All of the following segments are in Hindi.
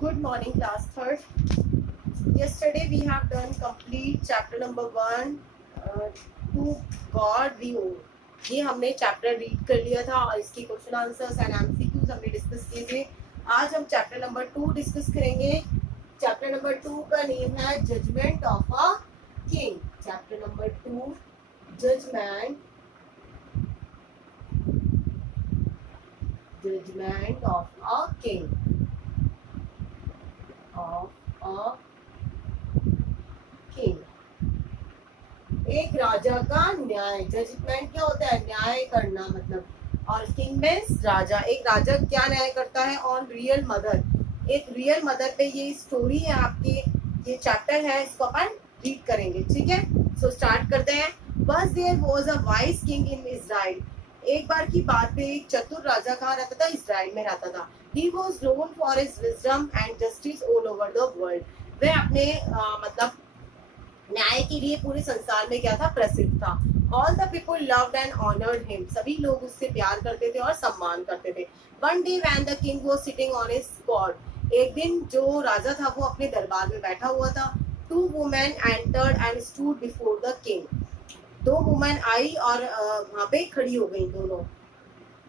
Good morning, class third. Yesterday we have done complete chapter number 1 to God we owe. ये हमने चैप्टर रीड कर लिया था और इसकी क्वेश्चन आंसर्स एंड एमसीक्यूज हमने डिस्कस किए थे. आज हम चैप्टर नंबर 2 डिस्कस करेंगे. चैप्टर नंबर 2 का नेम है judgement of a king. Chapter number 2 judgement of a king. एक राजा का न्याय. जजमेंट क्या होता है? न्याय करना मतलब. और किंग मींस राजा. एक राजा क्या न्याय करता है ऑन रियल मदर. एक रियल मदर पे ये स्टोरी है आपकी. ये चैप्टर है, इसको अपन रीड करेंगे. ठीक है, सो स्टार्ट करते हैं. बस there was a wise king in Israel. एक बार की बात पे एक चतुर राजा कहाँ रहता था? इजराइल में रहता था. He was known for his wisdom and justice all over the world. वह अपने मतलब न्याय के लिए पूरे संसार में क्या था? प्रसिद्ध था. All the people loved and honored him. सभी लोग उससे प्यार करते थे और सम्मान करते थे. One day when the king was sitting on his court. एक दिन जो राजा था वो अपने दरबार में बैठा हुआ था. Two women entered and stood before the king. दो वुमेन आई और वहाँ पे खड़ी हो गई दोनों.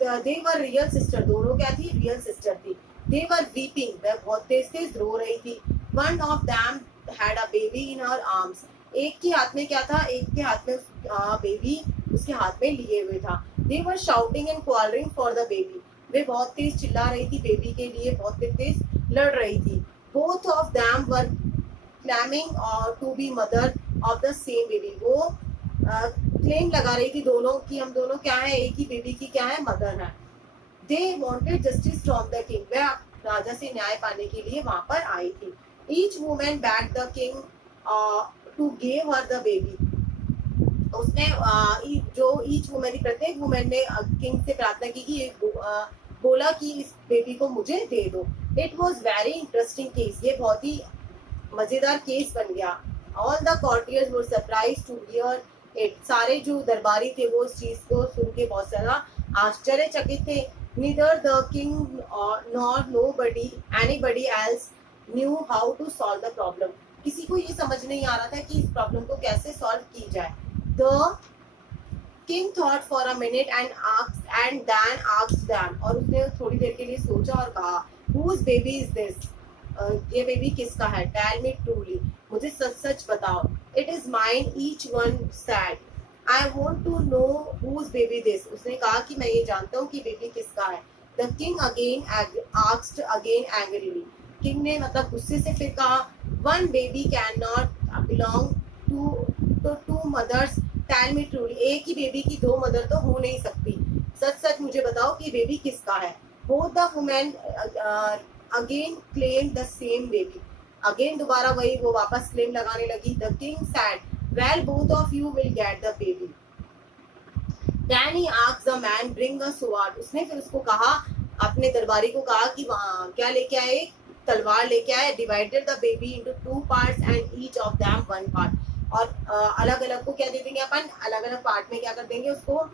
They were real sister. दोनों क्या थी? रियल सिस्टर थी. They were weeping. वह बहुत तेज रो रही थी. One of them had a baby in her arms. एक के हाथ में क्या था? एक के हाथ में बेबी उसके हाथ में लिए हुए था. They were shouting and quarreling for the baby. वे बहुत तेज चिल्ला रही थी बेबी के लिए, बहुत तेज लड़ रही थी. Both of them were claiming to be mother of the same baby. वो क्लेम लगा रही थी दोनों कि हम दोनों क्या है? एक ही बेबी की क्या है? मदर है. They wanted justice from the king. वह राजा से न्याय पाने के लिए वहां पर आई थी. Each woman begged the king to give her the baby. उसने जो each woman थी, प्रत्येक वुमेन ने किंग से प्रार्थना की कि बोला कि इस बेबी को मुझे दे दो. It was very interesting case. ये बहुत ही मजेदार केस बन गया. All the courtiers were surprised to hear it. सारे जो दरबारी थे वो इस चीज को सुन के बहुत सारा आश्चर्यचकित थे. Neither the king nor anybody else knew how to solve the problem. किसी को ये समझ नहीं आ रहा था कि इस प्रॉब्लम को कैसे सॉल्व की जाए. The king thought for a minute and then asked them. और उसने थोड़ी देर के लिए सोचा और कहा, Whose baby is this? ये बेबी किसका है? Tell me truly. मुझे सच सच बताओ. It is mine. Each one said. I want to know whose baby this. उसने कहा कि मैं ये जानता हूँ कि बेबी किसका है. The king again asked angrily. King ने मतलब गुस्से से फिर कहा, One baby cannot belong to two mothers. Tell me truly. एक ही बेबी की दो मदर तो हो नहीं सकती. सच सच मुझे बताओ कि बेबी किसका है. Both the women again claimed the same baby. Again दोबारा वही वो वापस क्लेम लगाने लगी. The king said, well, both of you will get the baby. Then he asked the man, bring a sword. उसने फिर उसको कहा, अपने दरबारी को कहा कि वहाँ क्या लेके आए? तलवार लेके आए. Divided the baby into two parts and each of them one part. और अलग अलग को क्या दे देंगे अपन? अलग अलग पार्ट में क्या कर देंगे? उसको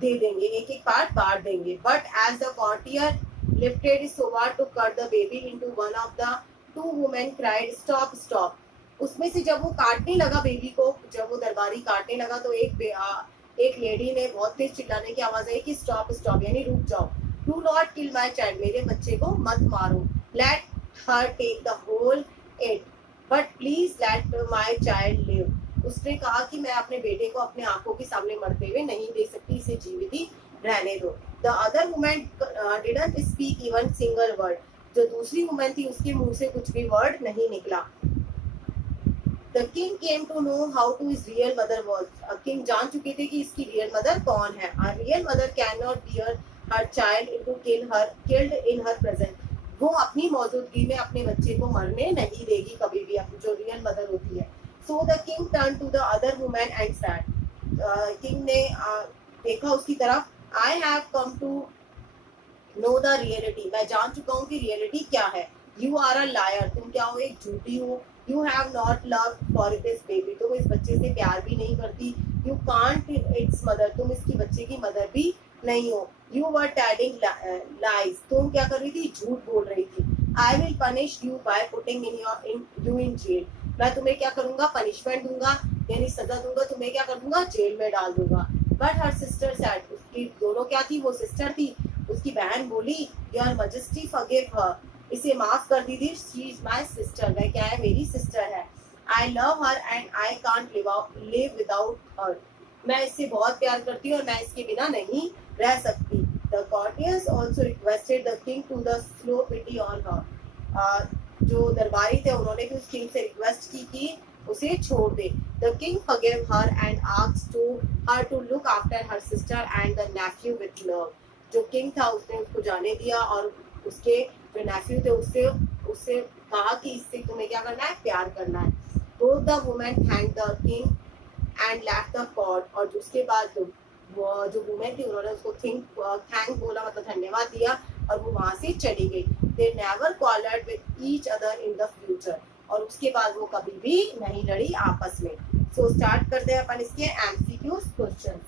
दे देंगे, एक एक पार्ट बांट देंगे. But as the courtier lifted his sword to cut the baby into one of the two women cried, stop stop. उसमें से जब वो काटने लगा बेबी को, जब वो दरबारी काटने लगा तो एक लेडी ने बहुत तेज चिल्लाने की आवाज आई कि स्टॉप स्टॉप, यानी रुक जाओ. Do not kill my child. मेरे बच्चे को मत मारो. Let her take the whole it but please let my child live. उसने कहा कि मैं अपने बेटे को अपने आंखों के सामने मरते हुए नहीं दे सकती, इसे जीवित ही रहने दो. The other women didn't speak even single word. जो दूसरी वुमेन थी उसके मुंह से कुछ भी वर्ड नहीं निकला. The king came to know how to his real mother was. King जान चुके थे कि इसकी रियल मदर कौन है. A real mother cannot bear her child into killed in her presence. वो अपनी मौजूदगी में अपने बच्चे को मरने नहीं देगी कभी भी, अपनी जो रियल मदर होती है. So the king turned to the other woman and said. King ने देखा उसकी तरफ. I have come to know the reality. मैं जान चुका हूँ कि रियलिटी क्या है. You are a liar. तुम क्या हो? एक झूठी हो. You have not loved for this baby. तुम इस बच्चे से प्यार भी नहीं करती. You can't its mother. तुम इसकी बच्चे की मदर भी नहीं हो. You were telling lies. तुम क्या कर रही थी? झूठ बोल रही थी. I will punish you by putting you in jail, मैं तुम्हें क्या करूंगा, पनिशमेंट दूंगा, यानी सजा दूंगा, तुम्हें क्या कर दूंगा, जेल में डाल दूंगा। बट हर सिस्टर सैड, उसकी दोनों क्या थी, वो सिस्टर थी, उसकी बहन बोली योर मजेस्टी फॉरगिव हर, इसे माफ कर दीजिए, शी इज माय सिस्टर, वह क्या है, मेरी सिस्टर है। I love her and I can't live without her, मैं इससे बहुत प्यार करती हूँ और मैं इसके बिना नहीं रह सकती। The courtiers also requested the king to the slow pity on her, जो दरबारी थे उन्होंने भी उस किंग से रिक्वेस्ट की कि उसे छोड़ दे। The king forgave her and asked her to look after her sister and the nephew with love, जो किंग था उसने उसको जाने दिया और उसके जो नेफ्यू थे उससे उससे कहा कि इससे तुम्हें क्या करना है, प्यार करना है। Both the women thanked the king and left the court, और उसके बाद जो वुमेन थी उन्होंने उसको थैंक बोला, मतलब धन्यवाद दिया, और वो वहां से चली गई। They never quarrelled with each other in the future, और उसके बाद वो कभी भी नहीं लड़ी आपस में। सो स्टार्ट करते हैं अपन इसके एमसीक्यूज क्वेश्चन।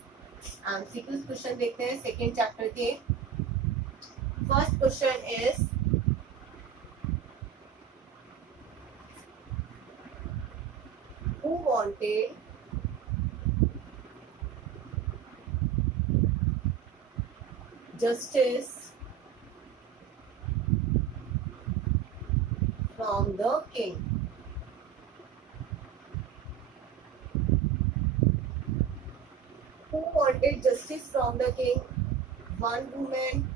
एमसीक्यूज क्वेश्चन देखते हैं सेकेंड चैप्टर के। First question is who wanted justice from the king? Who wanted justice from the king? One woman,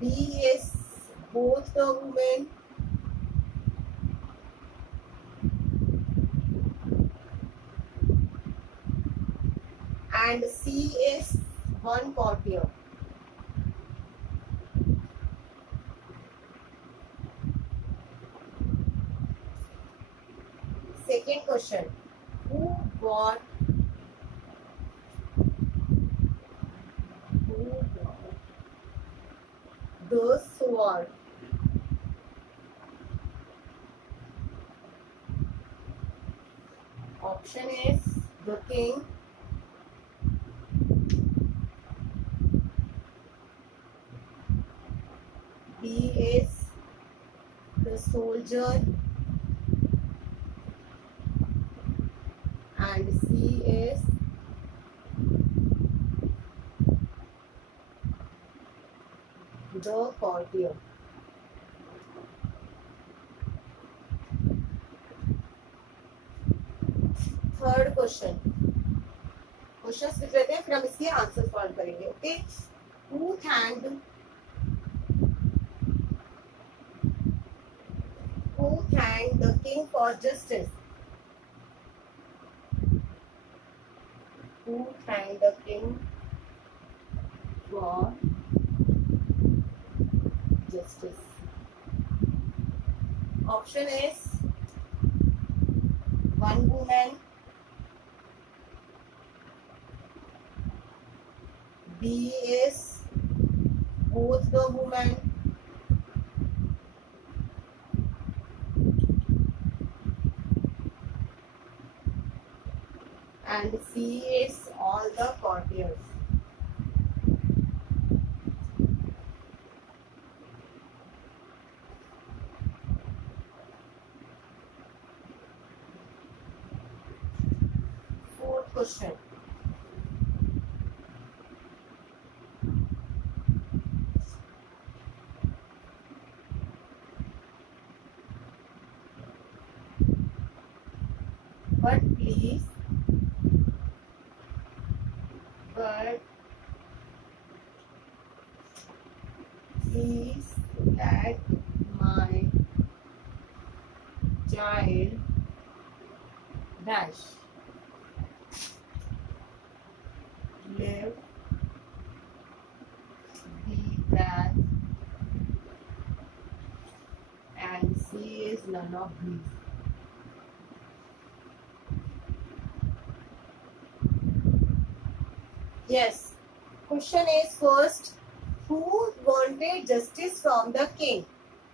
B is both the women, and C is one courtier. Second question, who got the sword? Option is the king, B is the soldier, and C is the courtier. Third question लिख लेते हैं, फिर हम इसके आंसर सॉल्व करेंगे। Okay, who thanked the king for justice? Who thanked the king for justice? Option is one woman, B is both the women, and C is all the courtiers. Fourth question, but please let my child dash live the path, and C is none of these. Yes, question is first, who wanted justice from the king?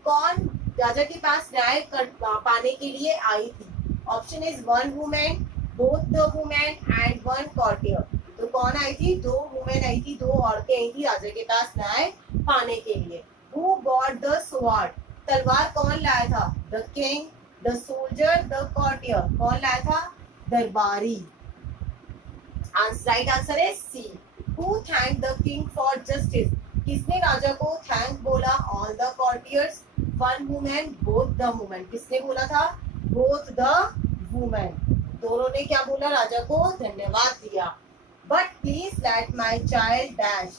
कौन राजा के पास न्याय पाने के लिए आई थी? Option is one women, both the women, and one courtier. तो कौन आई थी? 2 वुमेन आई थी, 2 औरतें आई थी राजा के पास न्याय पाने के लिए। Who bought the sword? तलवार कौन लाया था? The king, the soldier, the courtier. कौन लाया था? दरबारी। राइट आंसर है सी। Who thanked the king for justice? किसने राजा को थैंक बोला? All the courtiers, one woman, both the women. किसने बोला था? Both the women. दोनों ने क्या बोला? राजा को धन्यवाद दिया। But please let my child dash.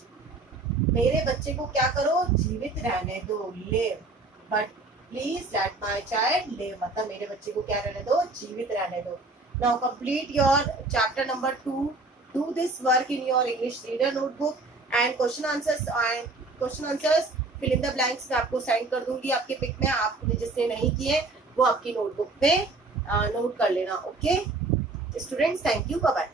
मेरे बच्चे को क्या करो? जीवित रहने दो, live. But please let my child live. मतलब मेरे बच्चे को क्या रहने दो? जीवित रहने दो। Now complete your chapter number 2. Do this work in your English reader notebook and question answers fill in the blanks मैं आपको सेंड कर दूंगी आपके पिक में। आपने जिसने नहीं किए वो आपकी नोटबुक पे नोट कर लेना। Okay students, thank you, bye bye.